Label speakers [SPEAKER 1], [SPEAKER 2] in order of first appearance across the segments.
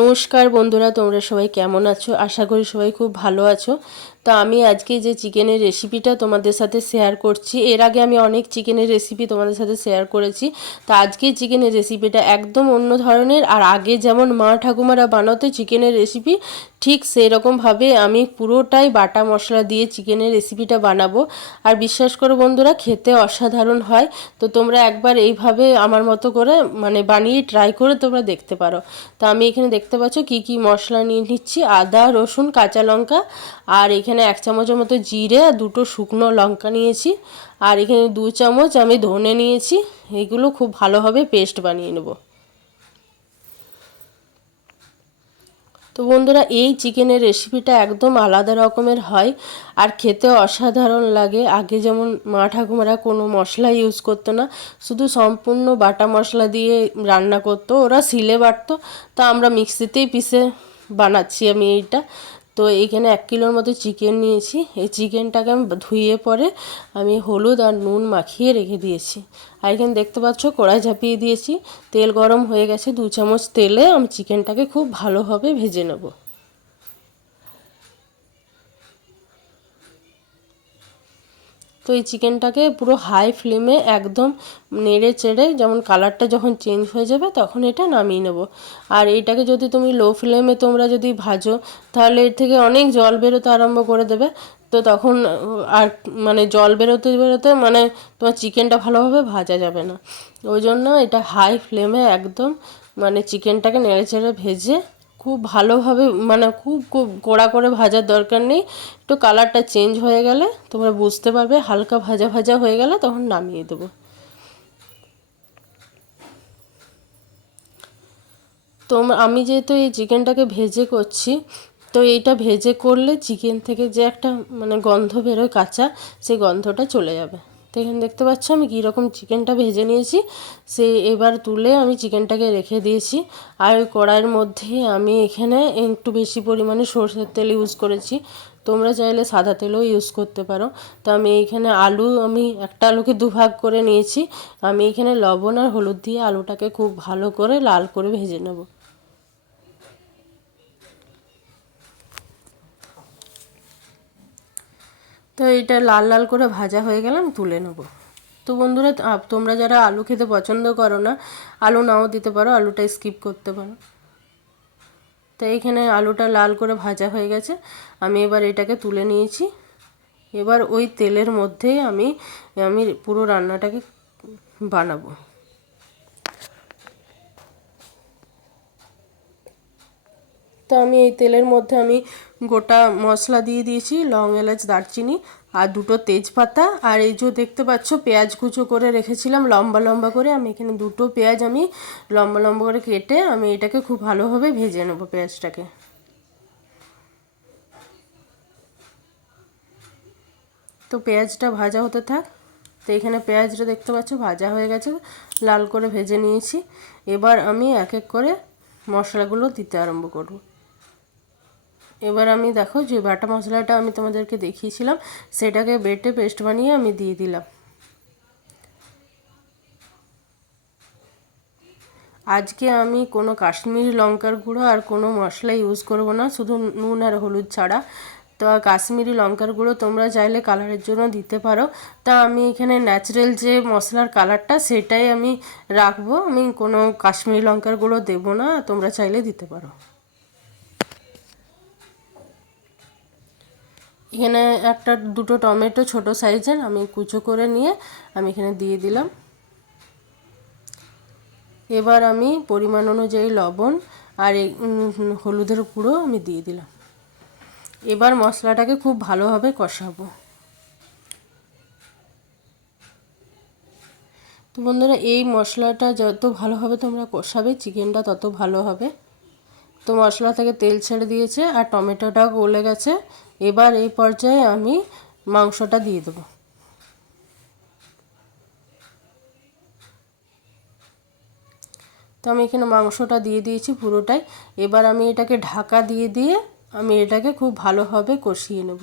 [SPEAKER 1] নমস্কার বন্ধুরা, তোমরা সবাই কেমন আছো? আশা করি সবাই খুব ভালো আছো। তো আমি আজকে যে চিকেনের রেসিপিটা তোমাদের সাথে শেয়ার করছি, এর আগে আমি অনেক চিকেনের রেসিপি তোমাদের সাথে শেয়ার করেছি। তো আজকে চিকেনের রেসিপিটা একদম অন্য ধরনের, আর আগে যেমন মা ঠাকুমারা বানাতো চিকেনের রেসিপি ঠিক সেই রকমভাবে আমি পুরোটাই বাটা মশলা দিয়ে চিকেনের রেসিপিটা বানাবো। আর বিশ্বাস করো বন্ধুরা, খেতে অসাধারণ হয়। তো তোমরা একবার এইভাবে আমার মতো করে মানে বানিয়ে ট্রাই করে তোমরা দেখতে পারো। তো আমি এখানে দেখতে পাচ্ছ কি কি মশলা নিয়ে নিচ্ছি। আদা, রসুন, কাঁচা লঙ্কা আর এখানে এক চামচের মতো জিরে আর দুটো শুকনো লঙ্কা নিয়েছি। আর এখানে দু চামচ আমি ধনে নিয়েছি। এগুলো খুব ভালোভাবে পেস্ট বানিয়ে নেব। তো বন্ধুরা, এই চিকেনের রেসিপিটা একদম আলাদা রকমের হয় আর খেতে অসাধারণ লাগে। আগে যেমন মা ঠাকুমারা কোনো মশলা ইউজ করতো না, শুধু সম্পূর্ণ বাটা মশলা দিয়ে রান্না করতো। ওরা সিলে বাটতো, তা আমরা মিক্সিতেই পিসে বানাচ্ছি আমি এইটা। তো এইখানে এক কিলোর মতো চিকেন নিয়েছি। এই চিকেনটাকে আমি ধুয়ে পরে আমি হলুদ আর নুন মাখিয়ে রেখে দিয়েছি। আর এখানে দেখতে পাচ্ছ কড়াই ঝাঁপিয়ে দিয়েছি। তেল গরম হয়ে গেছে, দু চামচ তেলে আমি চিকেনটাকে খুব ভালোভাবে ভেজে নেব। তো এই চিকেনটাকে পুরো হাই ফ্লেমে একদম নেড়ে চেড়ে যেমন কালারটা যখন চেঞ্জ হয়ে যাবে তখন এটা নামিয়ে নেব। আর এটাকে যদি তুমি লো ফ্লেমে তোমরা যদি ভাজো, তাহলে এর থেকে অনেক জল বেরোতে আরম্ভ করে দেবে। তো তখন আর মানে জল বেরোতে বেরোতে মানে তোমার চিকেনটা ভালোভাবে ভাজা যাবে না। ওই জন্য এটা হাই ফ্লেমে একদম মানে চিকেনটাকে নেড়ে চেড়ে ভেজে খুব ভালোভাবে মানে খুব কড়া করে ভাজার দরকার নেই। একটু কালারটা চেঞ্জ হয়ে গেলে তোমরা বুঝতে পারবে, হালকা ভাজা ভাজা হয়ে গেলে তখন নামিয়ে দেবো। তো আমি যেহেতু এই চিকেনটাকে ভেজে করছি, তো এইটা ভেজে করলে চিকেন থেকে যে একটা মানে গন্ধ বেরোয় কাঁচা, সেই গন্ধটা চলে যাবে। তো এখানে দেখতে পাচ্ছ আমি কীরকম চিকেনটা ভেজে নিয়েছি। সে এবার তুলে আমি চিকেনটাকে রেখে দিয়েছি। আর ওই কড়াইয়ের মধ্যে আমি এখানে একটু বেশি পরিমাণে সর্ষের তেল ইউজ করেছি। তোমরা চাইলে সাদা তেলও ইউজ করতে পারো। তো আমি এইখানে আলু, আমি একটা আলুকে দুভাগ করে নিয়েছি। আমি এখানে লবণ আর হলুদ দিয়ে আলুটাকে খুব ভালো করে লাল করে ভেজে নেব। তো এটা লাল লাল করে ভাজা হয়ে গেলাম তুলে নেব। তো বন্ধুরা তোমরা যারা আলু খেতে পছন্দ করো না, আলু নাও দিতে পারো, আলুটা স্কিপ করতে পারো। তো এইখানে আলুটা লাল করে ভাজা হয়ে গেছে, আমি এবার এটাকে তুলে নিয়েছি। এবার ওই তেলের মধ্যেই আমি আমি পুরো রান্নাটাকে বানাবো। তো আমি এই তেলের মধ্যে আমি গোটা মশলা দিয়ে দিয়েছি, লং, এলাচ, দারচিনি আর দুটো তেজপাতা। আর এই যে দেখতে পাচ্ছ, পেঁয়াজ কুচো করে রেখেছিলাম, লম্বা লম্বা করে। আমি এখানে দুটো পেঁয়াজ আমি লম্বা লম্বা করে কেটে আমি এটাকে খুব ভালোভাবে ভেজে নেব পেঁয়াজটাকে। তো পেঁয়াজটা ভাজা হতে থাক। তো এখানে পেঁয়াজটা দেখতে পাচ্ছ, ভাজা হয়ে গেছে, লাল করে ভেজে নিয়েছি। এবার আমি এক এক করে মশলাগুলো দিতে আরম্ভ করব। এবার আমি দেখো যে বাটা মশলাটা আমি তোমাদেরকে দেখিয়েছিলাম, সেটাকে বেটে পেস্ট বানিয়ে আমি দিয়ে দিলাম। আজকে আমি কোনো কাশ্মীরি লঙ্কার গুঁড়ো আর কোনো মশলা ইউজ করব না, শুধু নুন আর হলুদ ছাড়া। তো কাশ্মীরি লঙ্কার গুঁড়ো তোমরা চাইলে কালারের জন্য দিতে পারো। তা আমি এখানে ন্যাচারাল যে মশলার কালারটা, সেটাই আমি রাখব। আমি কোনো কাশ্মীরি লঙ্কার গুঁড়ো দেবো না, তোমরা চাইলে দিতে পারো। এখানে একটা দুটো টমেটো ছোট সাইজের, আমি কুচো করে নিয়ে আমি এখানে দিয়ে দিলাম। এবার আমি পরিমাণ অনুযায়ী লবণ আর হলুদের গুঁড়ো আমি দিয়ে দিলাম। এবার মশলাটাকে খুব ভালোভাবে কষাবো। তো বন্ধুরা, এই মশলাটা যত ভালোভাবে তোমরা কষাবে, চিকেনটা তত ভালো হবে। তো মশলা থেকে তেল ছেড়ে দিয়েছে আর টমেটোটা গলে গেছে। এবার এই পর্যায়ে আমি মাংসটা দিয়ে দেবো। তো আমি এখানে মাংসটা দিয়ে দিয়েছি পুরোটাই। এবার আমি এটাকে ঢাকা দিয়ে দিয়ে আমি এটাকে খুব ভালোভাবে কষিয়ে নেব।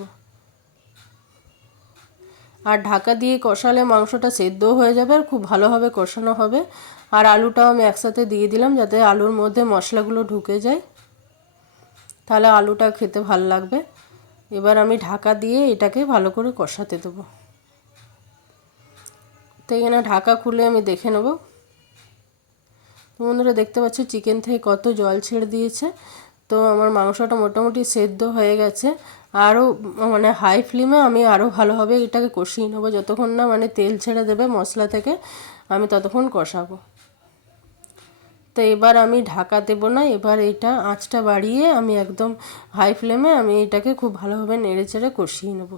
[SPEAKER 1] আর ঢাকা দিয়ে কষালে মাংসটা সেদ্ধ হয়ে যাবে আর খুব ভালোভাবে কষানো হবে। আর আলুটাও আমি একসাথে দিয়ে দিলাম যাতে আলুর মধ্যে মশলাগুলো ঢুকে যায়। তাহলে আলুটা খেতে ভালো লাগবে। এবার আমি ঢাকা দিয়ে এটাকে ভালো করে কষাতে দেবো। তো এখানে ঢাকা খুলে আমি দেখে নেব। বন্ধুরা, দেখতে পাচ্ছ চিকেন থেকে কত জল ছেড়ে দিয়েছে। তো আমার মাংসটা মোটামুটি সেদ্ধ হয়ে গেছে। আরও মানে হাই ফ্লেমে আমি আরও ভালোভাবে এটাকে কষিয়ে নেব। যতক্ষণ না মানে তেল ছেড়ে দেবে মশলা থেকে, আমি ততক্ষণ কষাবো। তো এবার আমি ঢাকা দেবো না, এবার এটা আঁচটা বাড়িয়ে আমি একদম হাই ফ্লেমে আমি এটাকে খুব ভালোভাবে নেড়ে চেড়ে কষিয়ে নেব।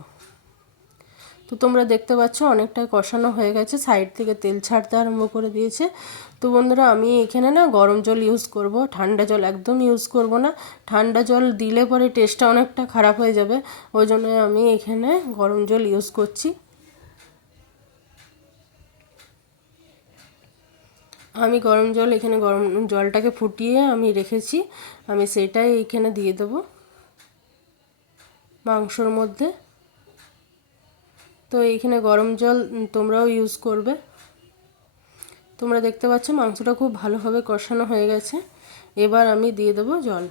[SPEAKER 1] তো তোমরা দেখতে পাচ্ছ অনেকটাই কষানো হয়ে গেছে সাইড থেকে তেল ছাড়তে আরম্ভ করে দিয়েছে। তো বন্ধুরা, আমি এখানে না গরম জল ইউজ করব, ঠান্ডা জল একদম ইউজ করব না। ঠান্ডা জল দিলে পরে টেস্টটা অনেকটা খারাপ হয়ে যাবে, ওই জন্য আমি এখানে গরম জল ইউজ করছি। আমি গরম জল, এখানে গরম জলটাকে ফুটিয়ে আমি রেখেছি। আমি সেটাই এখানে দিয়ে দেবো মাংসর মধ্যে। তো এইখানে গরম জল তোমরাও ইউজ করবে। তোমরা দেখতে পাচ্ছ মাংসটা খুব ভালোভাবে কষানো হয়ে গেছে। এবার আমি দিয়ে দেবো জল।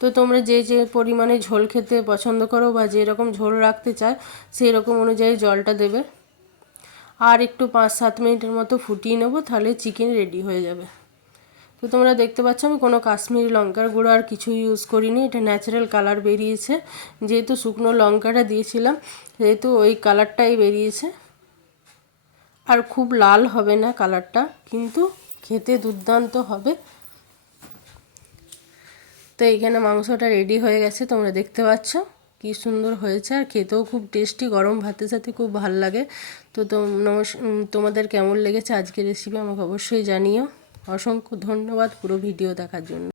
[SPEAKER 1] তো তোমরা যে যে পরিমাণে ঝোল খেতে পছন্দ করো বা যেরকম ঝোল রাখতে চায় সেই রকম অনুযায়ী জলটা দেবে। আর একটু পাঁচ সাত মিনিটের মতো ফুটিয়ে নেব, তাহলে চিকেন রেডি হয়ে যাবে। তো তোমরা দেখতে পাচ্ছ, আমি কোনো কাশ্মীরি লঙ্কার গুঁড়ো আর কিছু ইউজ করিনি, এটা ন্যাচারাল কালার বেরিয়েছে। যেহেতু শুকনো লঙ্কাটা দিয়েছিলাম যেহেতু ওই কালারটাই বেরিয়েছে। আর খুব লাল হবে না কালারটা কিন্তু খেতে দুর্দান্ত হবে। তো এইখানে মাংসটা রেডি হয়ে গেছে, তোমরা দেখতে পাচ্ছ। কি সুন্দর হয়েছে আর খেতেও খুব টেস্টি গরম ভাতের সাথে খুব ভালো লাগে। তো তোমাদের কেমন লেগেছে আজকে রেসিপি আমাকে অবশ্যই জানিও। অসংখ্য ধন্যবাদ পুরো ভিডিও দেখার জন্য।